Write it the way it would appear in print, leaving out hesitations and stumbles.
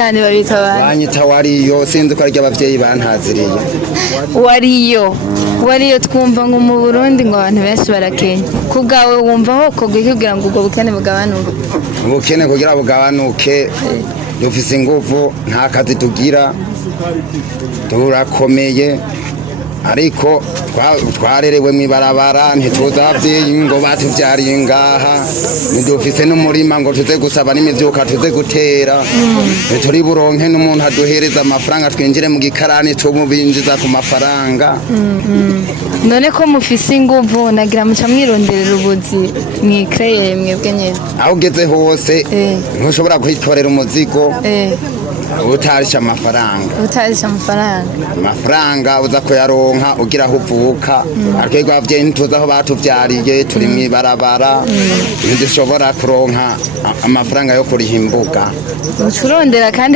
cyane babita banyita wariyo sinzi ko ari abavyeyi bantaziriye wariyo twumva ngo mu Burundi ngo abantu benshi barakenya kubgawe wumva ho kugira ngo ubwo bukene bugabanuke ubukene kugira bugabanuke dufise ingufu nta kazi tugira turakomeye ariko twarerewe mwibarabara ntituza abavyeyi ngo batuvyariye ngaha ntidufise n'umurima ngo tuze gusaba n'imivyuka tuze gutera turi buronke n'umuntu aduhereza amafaranga twinjire mu gikarani cyo mubinjiza ku mafaranga none ko mufise ingufu nagira muca mwironderera ubuzi mwikreye mwebwe nyene aho ugeze hose ntushobora kwitorera umuzigo utarisha amafaranga uza kuyaronka ugira aho uvuka ariko abavyeyi ntituzi aho batuvyariye turi mwibarabara ntidushobora kuronka amafaranga yo kuriha imbuga ucurondera kandi